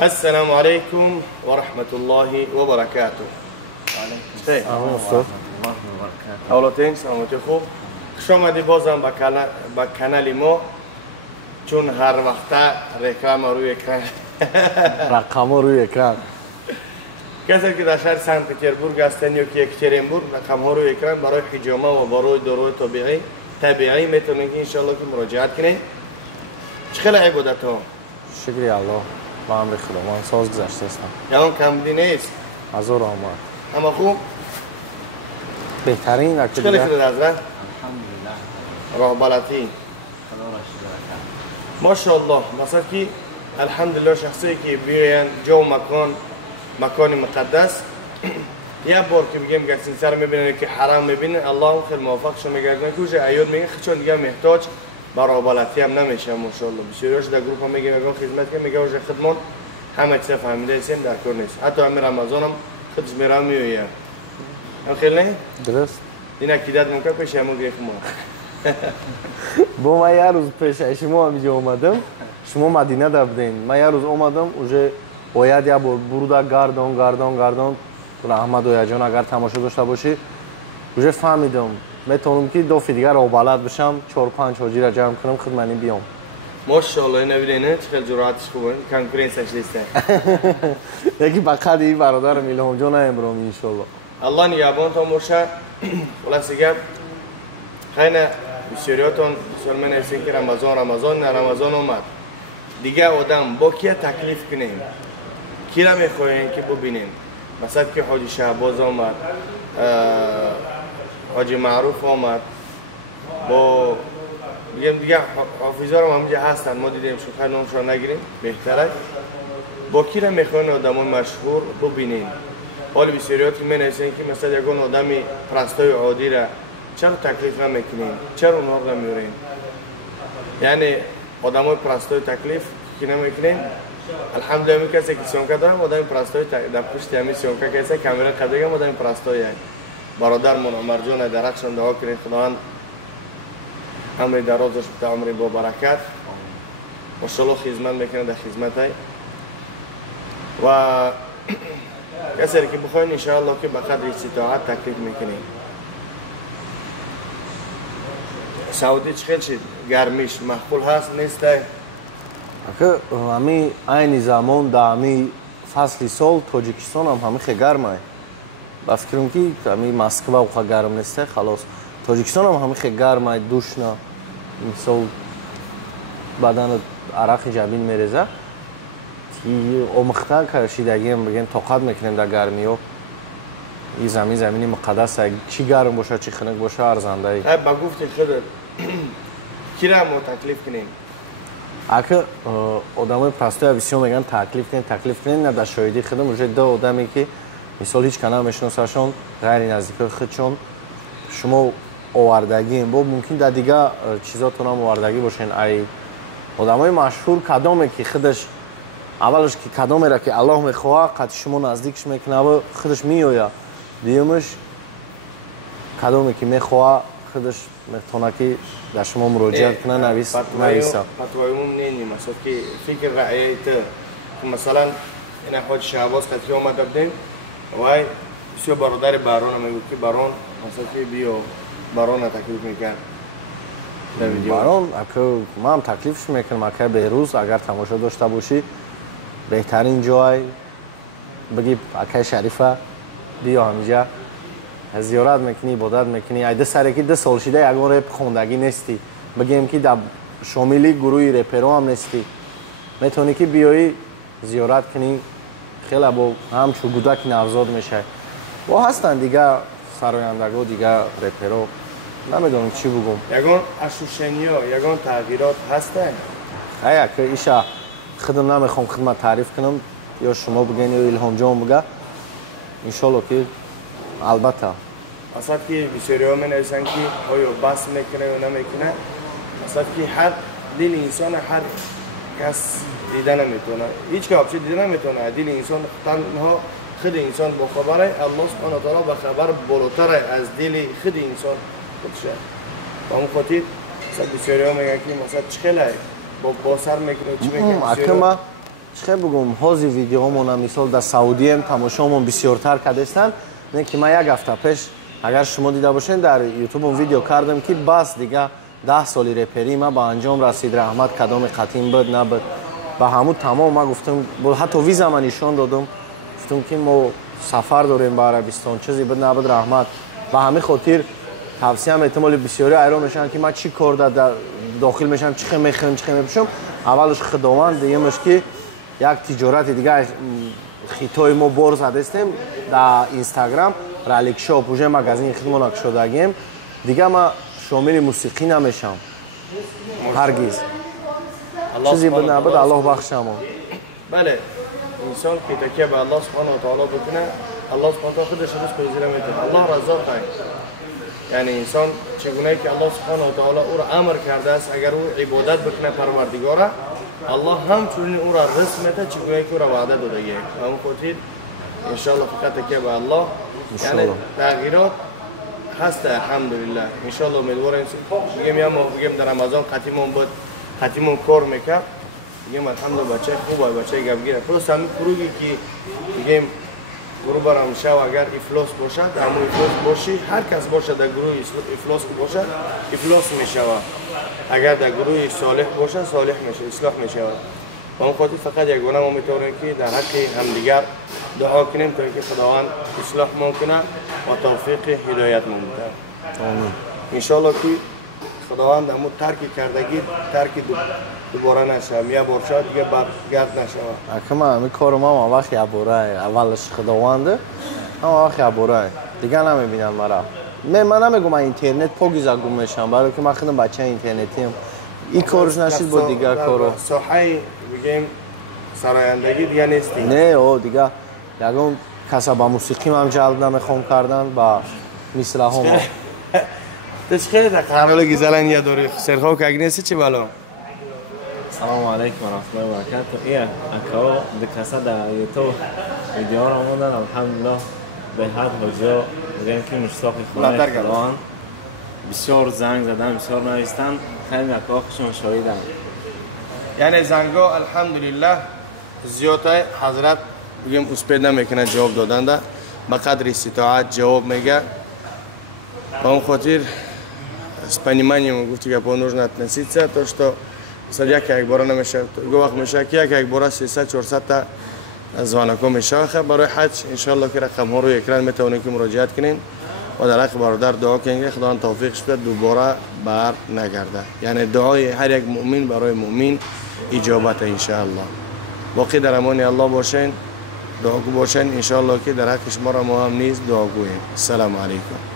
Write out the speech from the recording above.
السلام عليكم ورحمة الله وبركاته. السلام ورحمة الله وبركاته. اولاتین سلامتی خوب. خوش آمدی بازم با کانال ما، چون هر وقت رکلام روی اکران رقم روی اکران. کسی که در شهر سن پترزبورگ هستن یا که یکترینبورگ رقم ها روی اکران برای حجامه و برای داروی طبیعی میتونین که انشالله که مراجعت کنین. چخیلی عبادت ها؟ شکری الله با امر خدا. من ساز گذشته هستم. یعنی کم دی نیست؟ از او آمد. اما خوب؟ بهترین چخیلی خیلی حضرت؟ الحمدلله. راه بلدی؟ ماشاءالله. مثلا که الحمدلله شخصی که بیاین جا و مکان مقدس یه بار که بگیم گفتین سر میبینن که حرام میبینن، الله خیلی موفق شما میگردن که اوجه ایاد میگن چون دیگه محتاج برای بالتی هم نمیشه. ماشاءالله بسیاریش در گروپ هم میگه خدمت که میگه اوجه خدمات همه چیز فهمیده هستیم در کار نیست. حتی همین رمضان هم خودش میرم میویه. هم خیلی نه؟ درست. این اکیدت ممکن پیش همون گریخ ما. با من یه روز پیش شما همینجا اومدم. شما مدینه در بودین. من یه روز اومدم اوجه باید یه برودا گردان رحمت و جان اگر تماشا داشته باشی اوجه فهمیدم میتونم که دو دیگر رو بلد بشم 4-5 حاجی را جمع کنم خدمتی بیام. ماشاءالله این نبینه چقدر جرأتش خوبه. کنکورنسش لیسته. یکی بقید این برادر میلهم جان امروز انشالله. الله نگهبان تا باشه. خلاصه گپ خیلی بسیاریاتون سلمان هستین که رمضان اومد دیگه آدم با کیا تکلیف کنیم، کی را میخواین که ببینیم. مثلا که حاجی شهباز آمد، حاجی معروف آمد، با دیگه حافظا رو همونجا هستن، ما دیدیم شوخی نامشان نگیریم بهتره. با کی را میخواین آدم مشهور ببینیم. حال بسیاریاتی می نویسین که مثلا یکون آدمی پرستای عادی را چرا تکلیف نمیکنیم، چرا اونها را نمیوریم. یعنی آدم های پرستای تکلیف که نمیکنیم. الحمدلله می کسی که سیونکه دارم آدم پرستای در پشت همی سیونکه کسی کامیرا قدرگم آدم پرستای برادر من عمر جان درخشان دعا کنید خداوند عمری درازش بده، عمری با برکت ماشاءالله خدمت میکنه در خدمت و کسی که بخواین انشاءالله که به قدر استطاعت تکلیف میکنیم. سعودی چخیل شد؟ گرمیش محفول هست نیسته؟ اگه همی این زمان در همی فصل سال تاجیکستان هم همی خیلی گرمه. بس کرم که همی مسکو و خیلی گرم نیسته خلاص. تاجیکستان هم همی خیلی گرمه دوشنا. مثل بدن عرق جبین میرزه. اومخته که شیدگی هم بگیم طاقت میکنیم در گرمی ها. این زمینی مقدس چی گرم باشه چی خنک باشه ارزنده ای. با گفتی خودت کی را ما تکلیف کنیم؟ اگه آدمای پرستای اویسیون میگن تکلیف کنین نه در شاهدی خودم وجه دو آدمی که مثال هیچ کنه میشناسشون غیر نزدیک خودشون شما آوردگی با ممکن در دیگه چیزاتون هم آوردگی باشین. ای آدمای مشهور کدامه که خودش اولش که کدامه را که الله میخواه قد شما نزدیکش میکنه و خودش میویا. دیمش کدامه که میخواه خودش میتونه که در شما مراجعت کنه نویسه. فتوایمون نینیم مثلا که فکر رأیت مثلا این حاج شهباز قطعی آمده بودیم وای بسیار برادر باران میگو که باران مثلا که بیا باران تکلیف میکرد در ویدیو. باران اگه من هم تکلیفش میکنم اگه بهروز اگر تماشا داشته باشی بهترین جای بگی اگه شریفه بیا همینجا زیارت میکنی عبادت میکنی. ایده سرکی 10 سال شده اگر رپ خوندگی نیستی بگیم که در شاملی گروهی رپرو هم نیستی میتونی که بیایی زیارت کنی. خیلی با همچون گودک نوزاد میشه و هستن دیگه سرایندگو دیگه رپرو نمیدونم چی بگم. یگان اشوشنیا یگان تغییرات هستن. ایا که ایشا خودم نمیخوام خدمت تعریف کنم یا شما بگین یا الهام جان بگه انشالله که البته اصلا که بسیاری ها می نویسن که آیا بس میکنه یا نمیکنه. اصلا که هر دل انسان هر کس دیده نمیتونه هیچ که آبچه دیده نمیتونه. دل انسان تنها خود انسان با خبره الله سبحانه و تعالی با خبر بالاتر از دل خود انسان خودشه. با اون خاطر مثلا بسیاری ها میگن که مثلا چخیله با سر میکنه چی میکنه. چه بگم هازی ویدیومون مثال در سعودی هم تماشامون بسیارتر کردستن نه که من یک هفته پیش اگر شما دیده باشین در یوتیوب اون ویدیو کردم که بس دیگه 10 سالی رپری ما با انجام رسید رحمت کدام قطیم بود نبود با همون تمام ما گفتم حتی ویزا من نشون دادم گفتم که ما سفر داریم به عربستان چیزی بود نبود رحمت و همین خاطر توصیه هم احتمال بسیاری ایران میشن که ما چی کار در داخل میشم چی میخرم چی میپوشم اولش خداوند دیگه که یک تجارت دیگه خیتای ما بار زده استیم در اینستاگرام رالیک شو پوجه مگزین خدمت شدگیم دیگه ما شامل موسیقی نمیشم هرگز چیزی بود نبود الله بخشم بله انسان که تکیه به الله سبحانه و تعالی بکنه الله سبحانه و تعالی خودش روز پذیره میکنه الله رضا خواهد یعنی انسان چگونه که الله سبحانه و تعالی او را امر کرده است اگر او عبادت بکنه پروردگار الله همچنین او را رزق میده چگونه که او را وعده داده است همون خاطر ان شاء الله فقط تکیه به الله یعنی تغییرات هست الحمدلله ان شاء الله امیدوارم میگم در رمضان قطیمون بود قطیمون کار میکرد میگم الحمدلله بچه خوبه بچه گپگیره پس همین گروهی که میگم گروه برام شو اگر افلاس باشد همون افلاس باشی هر کس باشد در گروه افلاس باشد افلاس میشود اگر در گروه صالح باشد صالح میشه اصلاح میشود با اون خاطر فقط یگانه ما میتونیم که در حق همدیگر دعا کنیم تا اینکه خداوند اصلاح ممکنه و توفیق هدایت ممکنه آمین ان شاء الله که خداوند همون ترک کردگی ترک دوباره نشه یه بار شد دیگه برگرد نشه اکما همین کارو ما وقتی عبوره اولش خداونده اما وقتی عبوره دیگه نمیبینم من نمیگم من اینترنت پاگیزا گم میشم برای که من خودم بچه اینترنتی ام این کارش نشید با دیگه کارو ساحه بگیم سرایندگی دیگه نیستی نه او دیگه اون کسا با موسیقی هم جلب نمیخوام کردن با مثل هم تشخیص قرار گیزلن یا دوری سرخو که اگنیسی چی بالا السلام علیکم و رحمت الله و برکاته ای اکاو دکاسا در یوتیوب ویدیو را آمدن الحمدلله به هر حجا بگیم که مشتاق خونه خداوند بسیار زنگ زدن بسیار نویستن خیلی اکاو خوشم شایدن یعنی زنگا الحمدلله زیاده حضرت بگیم اسپید نمیکنه جواب دادن ده به قدر استطاعت جواب میگه با اون خاطر с пониманием گفتی که по нужно относиться то что یک بار نمیشه گواه میشه که یک بار 300 400 تا زوانکو میشه برای حج ان شاء الله که رقم ها رو اکران میتونید که مراجعت کنین و در حق برادر دعا کنین خداوند توفیقش بده دوباره بر نگرده یعنی دعای هر یک مؤمن برای مؤمن اجابت ان شاء الله باقی در امان الله باشین دعاگو باشین ان شاء الله که در حق شما را ما هم نیز دعاگوییم السلام علیکم